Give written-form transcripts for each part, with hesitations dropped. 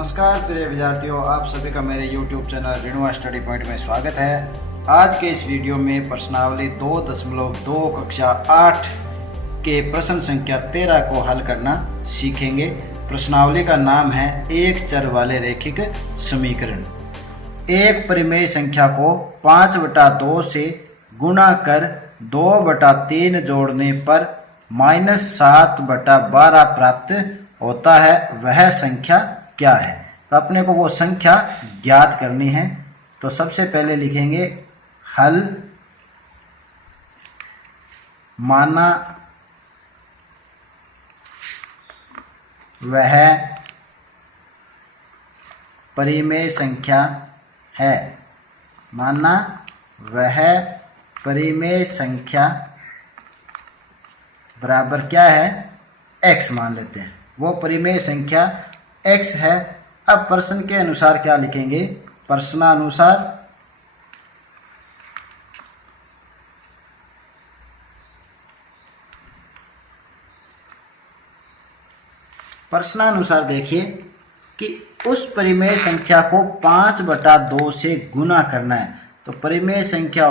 नमस्कार प्रिय विद्यार्थियों, आप सभी का मेरे YouTube channel Renua study point में स्वागत है। आज के इस वीडियो में प्रश्नावली 2.2 कक्षा 8 के प्रश्न संख्या 13 को हल करना सीखेंगे। प्रश्नावली का नाम है एक चर वाले रैखिक समीकरण। एक परिमेय संख्या को 5/2 से गुणा कर 2/3 जोड़ने पर -7/12 प्राप्त होता है, वह संख्या क्या है। तो अपने को वो संख्या ज्ञात करनी है। तो सबसे पहले लिखेंगे हल माना वह परिमेय संख्या है। माना वह परिमेय संख्या बराबर क्या है, x मान लेते हैं। वो परिमेय संख्या x है। अब प्रश्न के अनुसार क्या लिखेंगे, प्रश्नानुसार देखिए कि उस परिमेय संख्या को 5/2 से गुणा करना है। तो परिमेय संख्या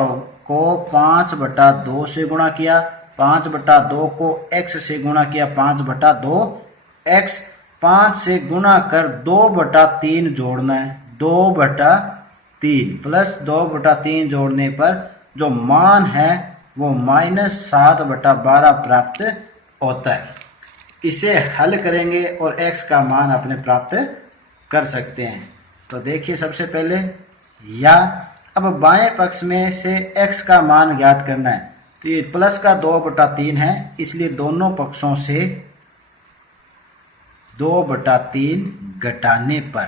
को 5/2 से गुणा किया, 5/2 को x से गुणा किया, 5/2x, 5 से गुणा कर 2/3 जोड़ना है। 2/3 प्लस 2/3 जोड़ने पर जो मान है वो -7/12 प्राप्त होता है। इसे हल करेंगे और x का मान अपने प्राप्त कर सकते हैं। तो देखिए सबसे पहले अब बाएं पक्ष में से x का मान ज्ञात करना है। तो ये प्लस का 2/3 है, इसलिए दोनों पक्षों से 2/3 घटाने पर,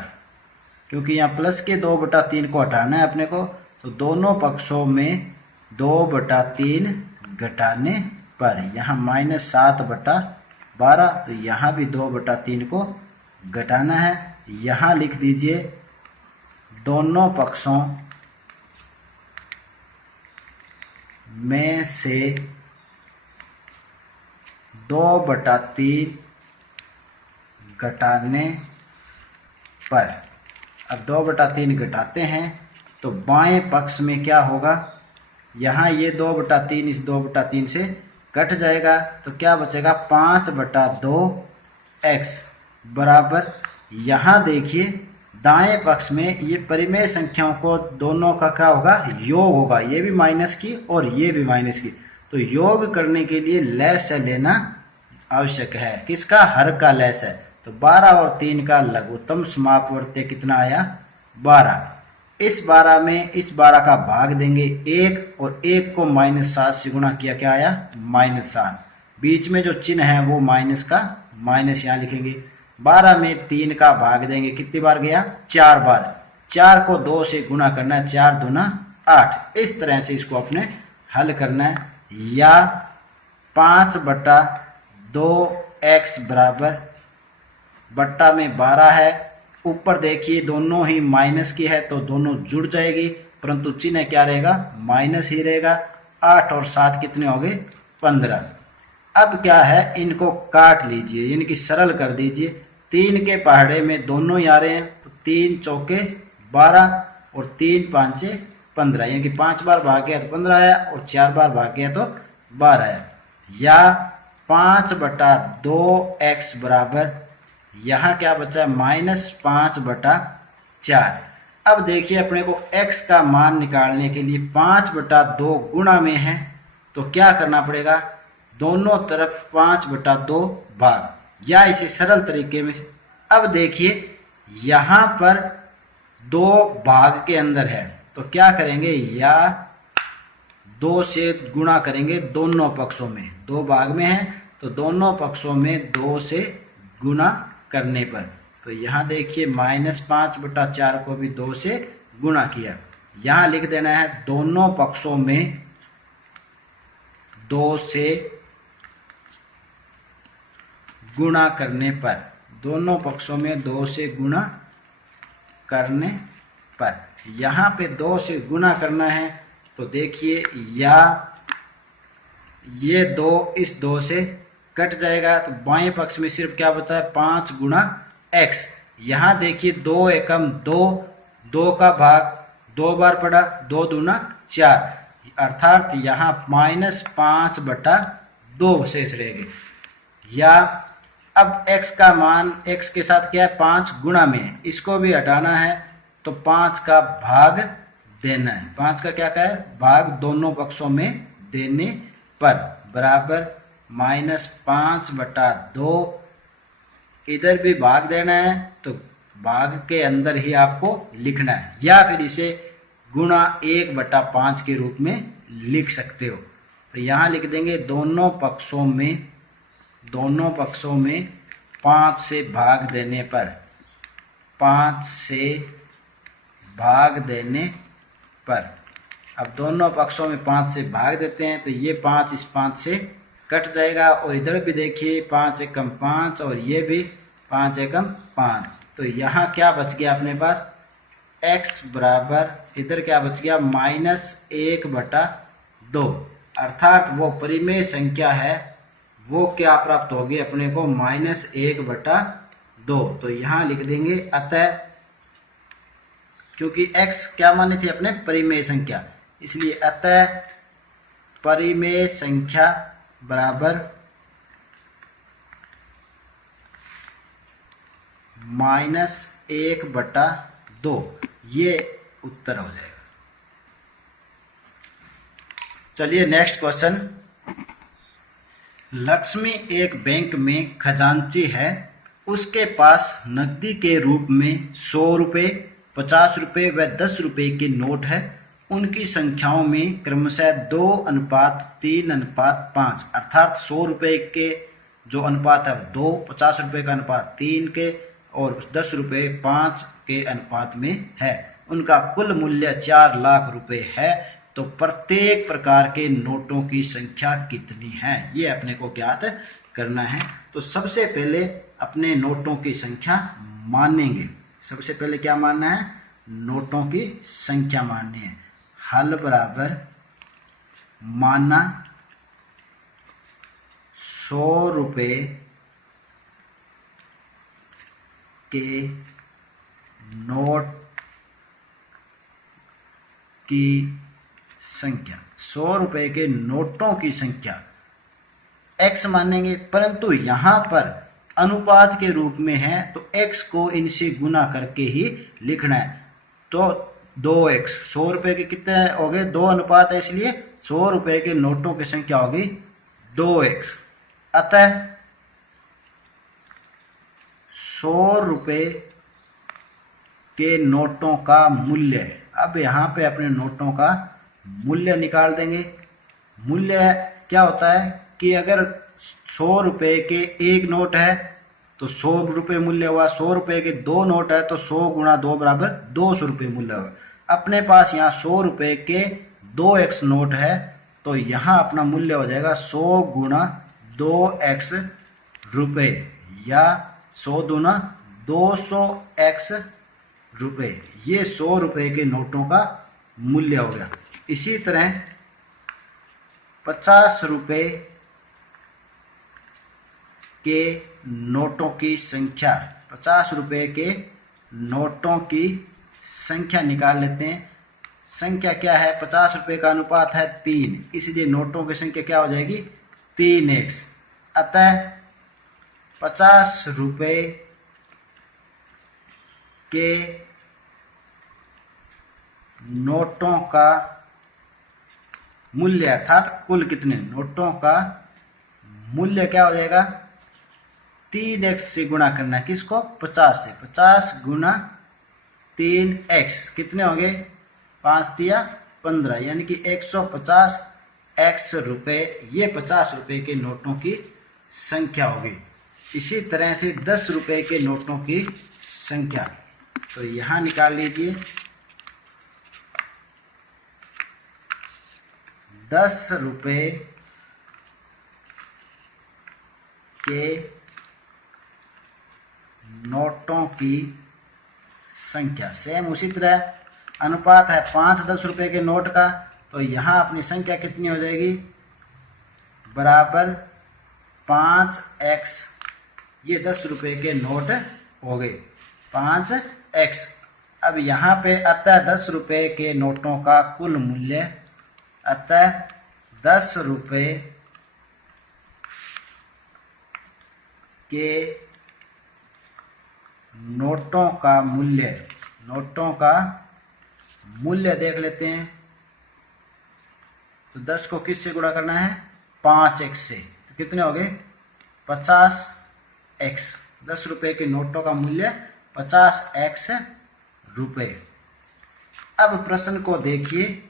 क्योंकि यहाँ प्लस के 2/3 को हटाना है अपने को, तो दोनों पक्षों में 2/3 घटाने पर यहाँ -7/12, तो यहाँ भी 2/3 को घटाना है। यहाँ लिख दीजिए दोनों पक्षों में से 2/3 घटाने पर। अब 2/3 घटाते हैं तो बाएं पक्ष में क्या होगा, यहाँ ये 2/3 इस 2/3 से कट जाएगा, तो क्या बचेगा 5/2x बराबर। यहाँ देखिए दाएं पक्ष में ये परिमेय संख्याओं को दोनों का क्या होगा, योग होगा। ये भी माइनस की और ये भी माइनस की, तो योग करने के लिए लैस लेना आवश्यक है। किसका, हर का लैस है। तो 12 और 3 का लघुत्तम समापवर्त्य कितना आया, 12। इस 12 में इस 12 का भाग देंगे 1, और 1 को -7 से गुणा किया, क्या आया, -7। बीच में जो चिन्ह है वो माइनस का माइनस यहाँ लिखेंगे। 12 में 3 का भाग देंगे, कितनी बार गया, 4 बार। 4 को 2 से गुणा करना है, 4 दूना 8। इस तरह से इसको अपने हल करना है। या 5/2x बराबर, बट्टा में 12 है, ऊपर देखिए दोनों ही माइनस की है तो दोनों जुड़ जाएगी, परंतु चिन्ह क्या रहेगा, माइनस ही रहेगा। 8 और 7 कितने हो गए, 15। अब क्या है, इनको काट लीजिए, इनकी सरल कर दीजिए। 3 के पहाड़े में दोनों ही आ रहे हैं, तो 3 चौके 12 और 3 5 15, यानी कि 5 बार भाग गया तो 15 आया, और 4 बार भाग गया तो 12 आया। या 5/2x बराबर, यहाँ क्या बचा, -5/4। अब देखिए अपने को x का मान निकालने के लिए 5/2 गुणा में है, तो क्या करना पड़ेगा, दोनों तरफ 5/2 भाग, या इसे सरल तरीके में। अब देखिए यहाँ पर 2 भाग के अंदर है, तो क्या करेंगे, या 2 से गुणा करेंगे दोनों पक्षों में। 2 भाग में है तो दोनों पक्षों में 2 से गुणा करने पर, तो यहाँ देखिए -5/4 को भी 2 से गुणा किया। यहाँ लिख देना है दोनों पक्षों में 2 से गुणा करने पर। दोनों पक्षों में 2 से गुणा करने पर, यहाँ पे 2 से गुणा करना है, तो देखिए या ये 2 इस 2 से कट जाएगा, तो बाएं पक्ष में सिर्फ क्या बचा है, 5 गुणा x। यहाँ देखिए 2 एकम 2, 2 का भाग 2 बार पड़ा, 2 दूना 4, अर्थात यहाँ -5/2 शेष रहेगी। या अब x का मान x के साथ क्या है 5 गुणा में है, इसको भी हटाना है तो 5 का भाग देना है। 5 का क्या है भाग दोनों पक्षों में देने पर बराबर -5/2। इधर भी भाग देना है तो भाग के अंदर ही आपको लिखना है, या फिर इसे गुणा 1/5 के रूप में लिख सकते हो। तो यहाँ लिख देंगे दोनों पक्षों में 5 से भाग देने पर, 5 से भाग देने पर। अब दोनों पक्षों में 5 से भाग देते हैं तो ये 5 इस 5 से कट जाएगा, और इधर भी देखिए 5 एकम 5 और ये भी 5 एकम 5। तो यहाँ क्या बच गया अपने पास x बराबर, इधर क्या बच गया -1/2, अर्थात वो परिमेय संख्या है वो क्या प्राप्त होगी अपने को -1/2। तो यहाँ लिख देंगे अतः, क्योंकि x क्या मानी थी अपने परिमेय संख्या, इसलिए अतः परिमेय संख्या बराबर -1/2, ये उत्तर हो जाएगा। चलिए नेक्स्ट क्वेश्चन। लक्ष्मी एक बैंक में खजांची है, उसके पास नकदी के रूप में 100 रुपये, 50 रुपये व 10 रुपये के नोट है। उनकी संख्याओं में क्रमशः 2:3:5, अर्थात 100 रुपये के जो अनुपात है 2, 50 रुपये का अनुपात 3 के और 10 रुपये 5 के अनुपात में है। उनका कुल मूल्य 4 लाख रुपए है। तो प्रत्येक प्रकार के नोटों की संख्या कितनी है, ये अपने को ज्ञात करना है। तो सबसे पहले अपने नोटों की संख्या मानेंगे। सबसे पहले क्या मानना है, नोटों की संख्या माननी है। हल बराबर माना 100 रुपये के नोट की संख्या, 100 रुपये के नोटों की संख्या x मानेंगे, परंतु यहाँ पर अनुपात के रूप में है तो x को इनसे गुना करके ही लिखना है। तो 2x, 100 रुपये के कितने हो गए, 2 अनुपात है, इसलिए 100 रुपये के नोटों की संख्या होगी 2x। अतः 100 रुपये के नोटों का मूल्य, अब यहाँ पे अपने नोटों का मूल्य निकाल देंगे। मूल्य क्या होता है कि अगर 100 रुपये के एक नोट है तो 100 रुपये मूल्य हुआ, 100 रुपये के 2 नोट है तो 100 गुणा 2 बराबर 200 रुपये मूल्य हुआ। अपने पास यहाँ 100 रुपये के 2x नोट है तो यहाँ अपना मूल्य हो जाएगा 100 गुणा 2x रुपये, या 100 दूना 200x रुपये। ये 100 रुपये के नोटों का मूल्य हो गया। इसी तरह 50 रुपये के नोटों की संख्या, 50 रुपये के नोटों की संख्या निकाल लेते हैं। संख्या क्या है, 50 रुपये का अनुपात है 3, इसलिए नोटों की संख्या क्या हो जाएगी 3x। अतः 50 रुपये के नोटों का मूल्य, अर्थात कुल कितने नोटों का मूल्य क्या हो जाएगा, 3x से गुणा करना है। किसको, 50 से। 50 गुणा 3x कितने होंगे, 5 तिया 15, यानी कि 150x रुपये। ये 50 रुपये के नोटों की संख्या होगी। इसी तरह से 10 रुपये के नोटों की संख्या, तो यहाँ निकाल लीजिए 10 रुपये के नोटों की संख्या। सेम उसी तरह अनुपात है 5-10 रुपये के नोट का, तो यहाँ अपनी संख्या कितनी हो जाएगी, बराबर 5x। ये 10 रुपये के नोट हो गए। 5x। अब यहाँ पे अतः 10 रुपये के नोटों का कुल मूल्य, अतः 10 रुपये के नोटों का मूल्य देख लेते हैं। तो 10 को किस से गुणा करना है? 5x से। तो कितने हो गए? 50x। 10 रुपये के नोटों का मूल्य 50x रुपये। अब प्रश्न को देखिए।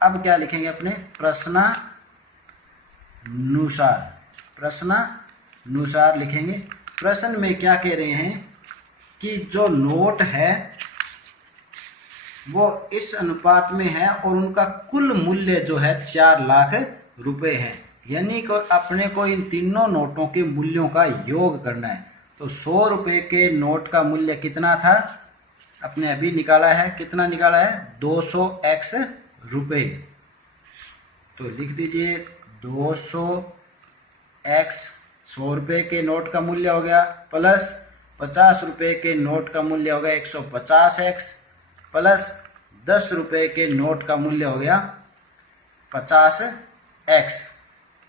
अब क्या लिखेंगे अपने? प्रश्नानुसार लिखेंगे। प्रश्न में क्या कह रहे हैं कि जो नोट है वो इस अनुपात में है और उनका कुल मूल्य जो है 4 लाख रुपए है। यानी कि अपने को इन तीनों नोटों के मूल्यों का योग करना है। तो 100 रुपए के नोट का मूल्य कितना था? अपने अभी निकाला है। कितना निकाला है? 200x रुपए। तो लिख दीजिए 200x, 100 रुपए के नोट का मूल्य हो गया, प्लस 50 रुपए के नोट का मूल्य हो गया 150x, प्लस 10 रुपए के नोट का मूल्य हो गया 50x।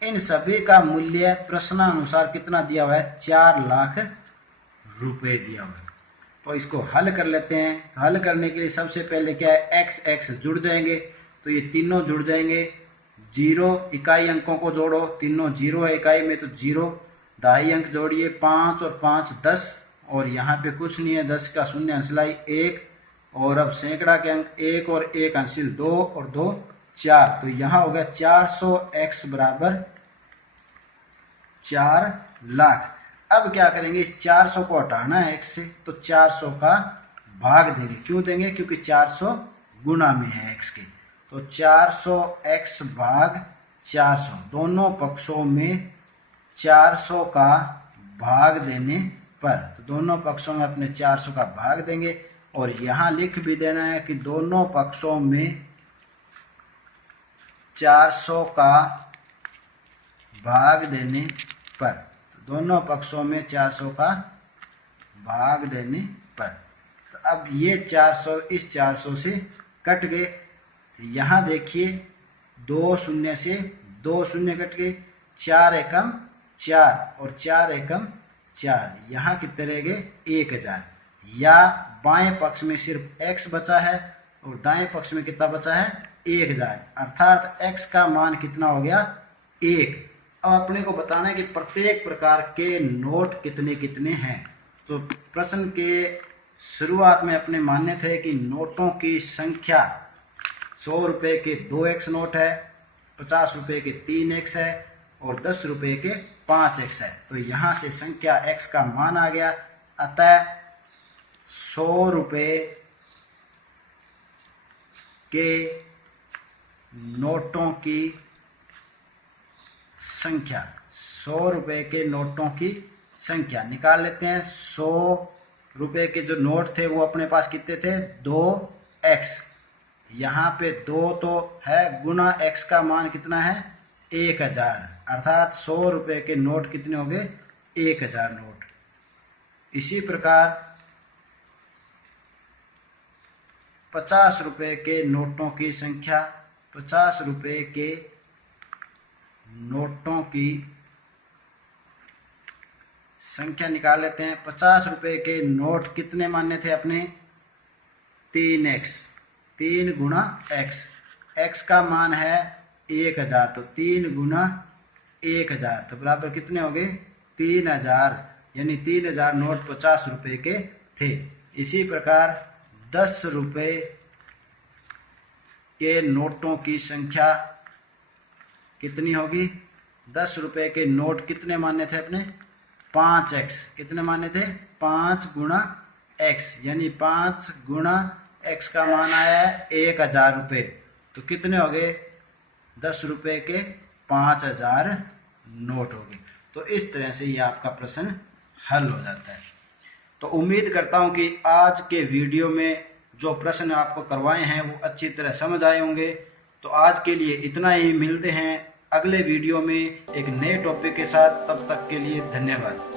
इन सभी का मूल्य प्रश्नानुसार कितना दिया हुआ है? 4 लाख रुपए दिया हुआ है। तो इसको हल कर लेते हैं। तो हल करने के लिए सबसे पहले क्या है? x जुड़ जाएंगे। तो ये तीनों जुड़ जाएंगे। 0 इकाई अंकों को जोड़ो, तीनों 0 है इकाई में, तो 0। दहाई अंक जोड़िए, 5 और 5 10, और यहाँ पे कुछ नहीं है, 10 का शून्य अंशलाई 1, और अब सैकड़ा के अंक 1 और 1 अंशिल 2 और 2 4। तो यहाँ हो गया 400x बराबर 4 लाख। अब क्या करेंगे? इस 400 को हटाना है x से, तो 400 का भाग देंगे। क्यों देंगे? क्योंकि 400 गुना में है x के। तो 400x भाग 400, दोनों पक्षों में 400 का भाग देने पर, तो दोनों पक्षों में अपने 400 का भाग देंगे। और यहाँ लिख भी देना है कि दोनों पक्षों में 400 का भाग देने पर, तो दोनों पक्षों में 400 का भाग देने पर। तो अब ये 400 इस 400 से कट गए। तो यहाँ देखिए 2 शून्य से 2 शून्य कट गए, 4 एकम 4 और 4 एकम 4। यहाँ कितने रह गए? 1000। या बाएं पक्ष में सिर्फ x बचा है और दाएं पक्ष में कितना बचा है? 1000। अर्थात x का मान कितना हो गया? 1। अब अपने को बताना है कि प्रत्येक प्रकार के नोट कितने कितने हैं। तो प्रश्न के शुरुआत में अपने मान्य थे कि नोटों की संख्या 100 रुपये के 2x नोट है, 50 रुपये के 3x है और 10 रुपये के 5x है। तो यहाँ से संख्या x का मान आ गया। अतः 100 रुपये के नोटों की संख्या, 100 रुपये के नोटों की संख्या निकाल लेते हैं। 100 रुपये के जो नोट थे वो अपने पास कितने थे? 2x। यहाँ पे 2 तो है, गुना x का मान कितना है? 1000। अर्थात 100 रुपये के नोट कितने हो गए? 1000 नोट। इसी प्रकार 50 रुपये के नोटों की संख्या, 50 रुपये के नोटों की संख्या निकाल लेते हैं। 50 रुपये के नोट कितने मान्य थे अपने? 3x, 3 गुना x। x का मान है 1000, तो 3 गुना 1000 तो बराबर कितने हो गए? 3000। यानी 3000 नोट 50 रुपये के थे। इसी प्रकार 10 रुपये के नोटों की संख्या कितनी होगी? 10 रुपये के नोट कितने मान्य थे अपने? 5x। कितने मान्य थे? 5 गुना x, यानी 5 गुना x का मान आया है 1000 रुपये। तो कितने हो गए? 10 रुपये के 5000 नोट हो गए। तो इस तरह से ये आपका प्रश्न हल हो जाता है। तो उम्मीद करता हूँ कि आज के वीडियो में जो प्रश्न आपको करवाए हैं वो अच्छी तरह समझ आए होंगे। तो आज के लिए इतना ही। मिलते हैं अगले वीडियो में एक नए टॉपिक के साथ। तब तक के लिए धन्यवाद।